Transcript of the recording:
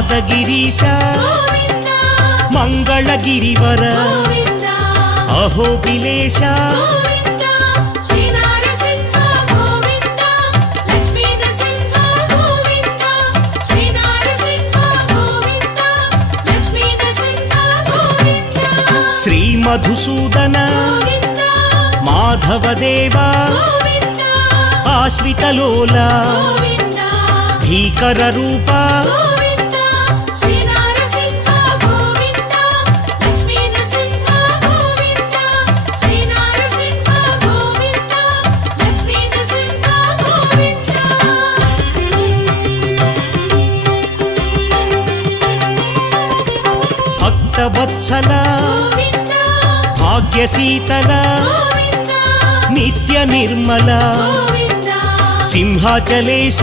ಗಿರೀಶ ಮಂಗಳಗಿರಿವರ ಅಹೋಬಿಲೇಶ ಶ್ರೀ ಮಧುಸೂದನ ಮಾಧವದೇವ ಆಶ್ರಿತಲೋಲ ಭೀಕರ ರೂಪ ಭಕ್ತವತ್ಸಲ ಭಾಗ್ಯಶೀತಲ ನಿತ್ಯ ನಿರ್ಮಲ ಸಿಂಹಾಚಲೇಶ